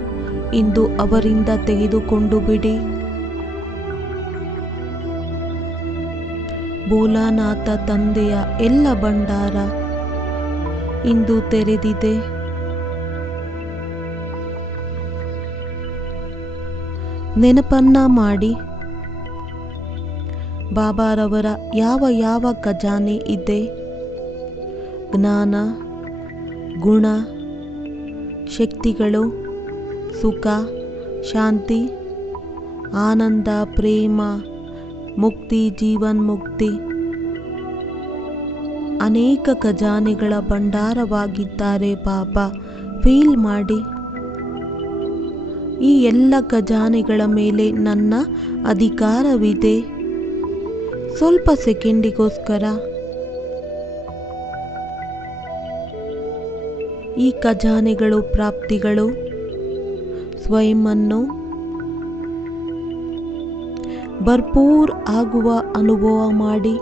ಇಂದು ಅವರಿಂದ ತೆಗೆದುಕೊಂಡು ಬಿಡಿ. ಭೋಲಾನಾಥ ತಂದೆಯ ಎಲ್ಲ ಭಂಡಾರ ಇಂದು ತೆರೆದಿದೆ. ನೆನಪನ್ನ ಮಾಡಿ, ಬಾಬಾರವರ ಯಾವ ಯಾವ ಖಜಾನೆ ಇದೆ, ಜ್ಞಾನ, ಗುಣ, ಶಕ್ತಿಗಳು, ಸುಖ, ಶಾಂತಿ, ಆನಂದ, ಪ್ರೇಮ, ಮುಕ್ತಿ, ಜೀವನ್ಮುಕ್ತಿ, ಅನೇಕ ಖಜಾನೆಗಳ ಭಂಡಾರವಾಗಿದ್ದಾರೆ ಬಾಬಾ. ಫೀಲ್ ಮಾಡಿ, ಈ ಎಲ್ಲ ಖಜಾನೆಗಳ ಮೇಲೆ ನನ್ನ ಅಧಿಕಾರವಿದೆ. ಸ್ವಲ್ಪ ಸೆಕೆಂಡಿಗೋಸ್ಕರ ಈ ಖಜಾನೆಗಳು ಪ್ರಾಪ್ತಿಗಳು ಸ್ವಯಂವನ್ನು ಭರ್ಪೂರ್ ಆಗುವ ಅನುಭವ ಮಾಡಿ.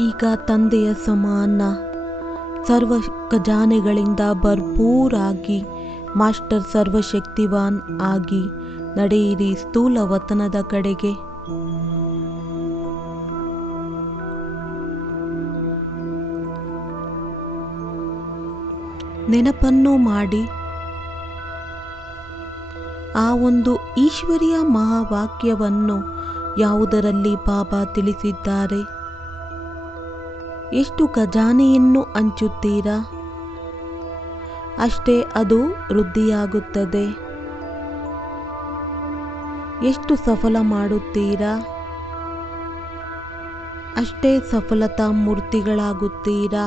ಈಗ ತಂದೆಯ ಸಮಾನ ಸರ್ವ ಖಜಾನೆಗಳಿಂದ ಭರ್ಪೂರಾಗಿ ಮಾಸ್ಟರ್ ಸರ್ವಶಕ್ತಿವಾನ್ ಆಗಿ ನಡೆಯಿರಿ ಸ್ಥೂಲ ವತನದ ಕಡೆಗೆ. ನೆನಪನ್ನು ಮಾಡಿ ಆ ಒಂದು ಈಶ್ವರೀಯ ಮಹಾವಾಕ್ಯವನ್ನು ಯಾವುದರಲ್ಲಿ ಬಾಬಾ ತಿಳಿಸಿದ್ದಾರೆ. ಎಷ್ಟು ಖಜಾನೆಯನ್ನು ಹಂಚುತ್ತೀರಾ ಅಷ್ಟೇ ಅದು ವೃದ್ಧಿಯಾಗುತ್ತದೆ. ಎಷ್ಟು ಸಫಲ ಮಾಡುತ್ತೀರಾ ಅಷ್ಟೇ ಸಫಲತಾ ಮೂರ್ತಿಗಳಾಗುತ್ತೀರಾ.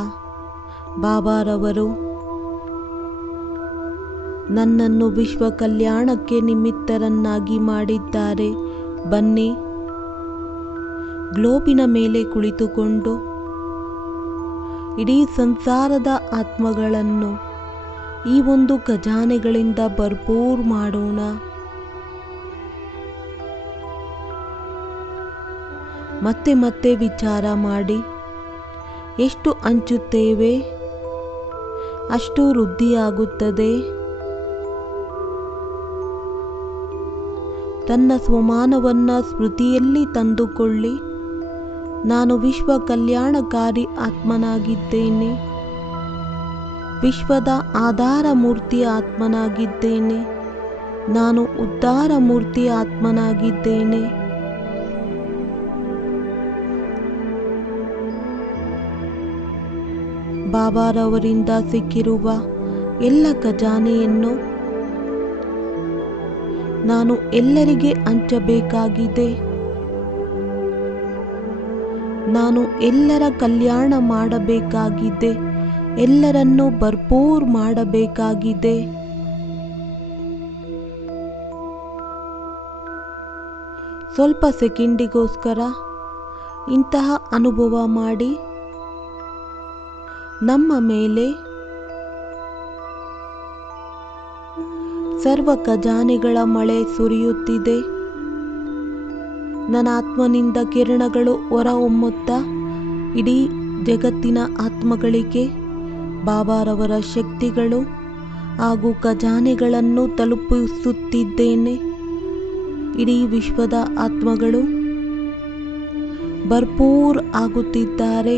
ಬಾಬಾರವರು ನನ್ನನ್ನು ವಿಶ್ವ ಕಲ್ಯಾಣಕ್ಕೆ ನಿಮಿತ್ತರನ್ನಾಗಿ ಮಾಡಿದ್ದಾರೆ. ಬನ್ನಿ, ಗ್ಲೋಬಿನ ಮೇಲೆ ಕುಳಿತುಕೊಂಡು ಇಡೀ ಸಂಸಾರದ ಆತ್ಮಗಳನ್ನು ಈ ಒಂದು ಖಜಾನೆಗಳಿಂದ ಭರ್ಪೂರ್ ಮಾಡೋಣ. ಮತ್ತೆ ಮತ್ತೆ ವಿಚಾರ ಮಾಡಿ, ಎಷ್ಟು ಹಂಚುತ್ತೇವೆ ಅಷ್ಟು ವೃದ್ಧಿಯಾಗುತ್ತದೆ. ತನ್ನ ಸ್ವಮಾನವನ್ನು ಸ್ಮೃತಿಯಲ್ಲಿ ತಂದುಕೊಳ್ಳಿ. ನಾನು ವಿಶ್ವ ಕಲ್ಯಾಣಕಾರಿ ಆತ್ಮನಾಗಿದ್ದೇನೆ, ವಿಶ್ವದ ಆಧಾರ ಮೂರ್ತಿಯ ಆತ್ಮನಾಗಿದ್ದೇನೆ, ನಾನು ಉದ್ಧಾರ ಮೂರ್ತಿಯ ಆತ್ಮನಾಗಿದ್ದೇನೆ. ಬಾಬಾರವರಿಂದ ಸಿಕ್ಕಿರುವ ಎಲ್ಲ ಖಜಾನೆಯನ್ನು ನಾನು ಎಲ್ಲರಿಗೆ ಹಂಚಬೇಕಾಗಿದೆ. ನಾನು ಎಲ್ಲರ ಕಲ್ಯಾಣ ಮಾಡಬೇಕಾಗಿದೆ, ಎಲ್ಲರನ್ನೂ ಭರ್ಪೂರ್ ಮಾಡಬೇಕಾಗಿದೆ. ಸ್ವಲ್ಪ ಸೆಕೆಂಡಿಗೋಸ್ಕರ ಇಂತಹ ಅನುಭವ ಮಾಡಿ. ನಮ್ಮ ಮೇಲೆ ಸರ್ವ ಖಜಾನೆಗಳ ಮಳೆ ಸುರಿಯುತ್ತಿದೆ. ನನ್ನ ಆತ್ಮನಿಂದ ಕಿರಣಗಳು ಹೊರಹೊಮ್ಮುತ್ತಾ ಇಡೀ ಜಗತ್ತಿನ ಆತ್ಮಗಳಿಗೆ ಬಾಬಾರವರ ಶಕ್ತಿಗಳು ಹಾಗೂ ಖಜಾನೆಗಳನ್ನು ತಲುಪಿಸುತ್ತಿದ್ದೇನೆ. ಇಡೀ ವಿಶ್ವದ ಆತ್ಮಗಳು ಭರ್ಪೂರ್ ಆಗುತ್ತಿದ್ದಾರೆ.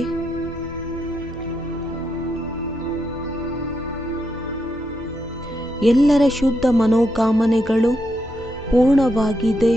ಎಲ್ಲರ ಶುದ್ಧ ಮನೋಕಾಮನೆಗಳು ಪೂರ್ಣವಾಗಿದೆ.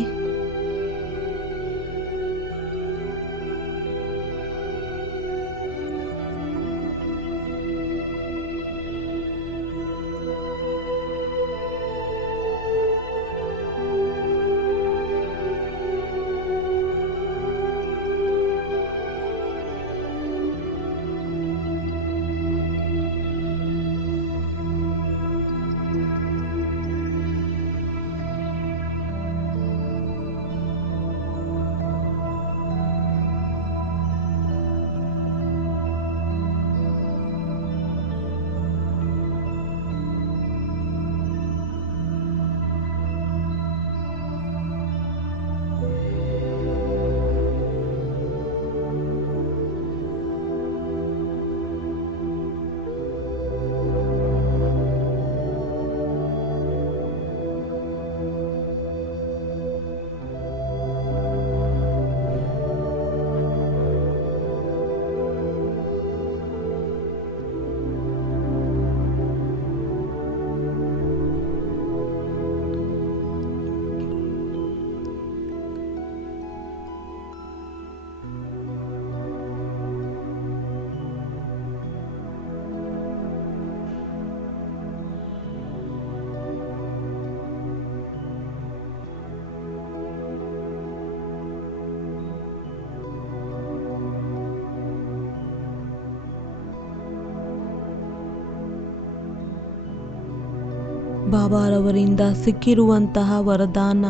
ಬಾಬಾರವರಿಂದ ಸಿಕ್ಕಿರುವಂತಹ ವರದಾನ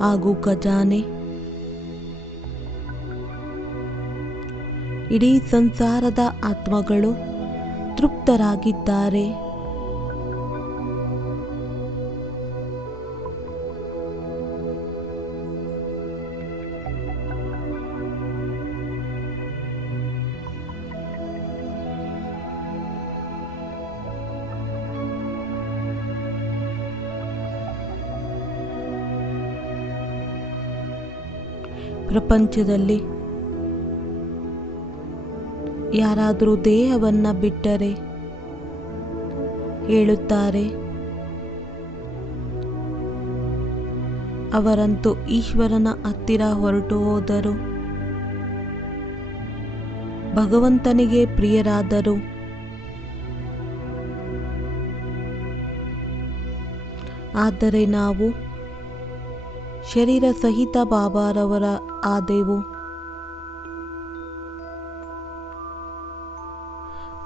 ಹಾಗೂ ಖಜಾನೆ ಇಡೀ ಸಂಸಾರದ ಆತ್ಮಗಳು ತೃಪ್ತರಾಗಿದ್ದಾರೆ. ಪ್ರಪಂಚದಲ್ಲಿ ಯಾರಾದರೂ ದೇಹವನ್ನು ಬಿಟ್ಟರೆ ಹೇಳುತ್ತಾರೆ ಅವರಂತೂ ಈಶ್ವರನ ಹತ್ತಿರ ಹೊರಟು ಹೋದರು, ಭಗವಂತನಿಗೆ ಪ್ರಿಯರಾದರು. ಆದರೆ ನಾವು ಶರೀರ ಸಹಿತ ಬಾಬಾರವರ ಆದೆವು.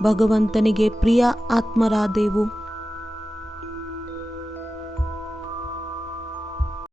ಭಗವಂತನಿಗೆ ಪ್ರಿಯ ಆತ್ಮರಾದೆವು.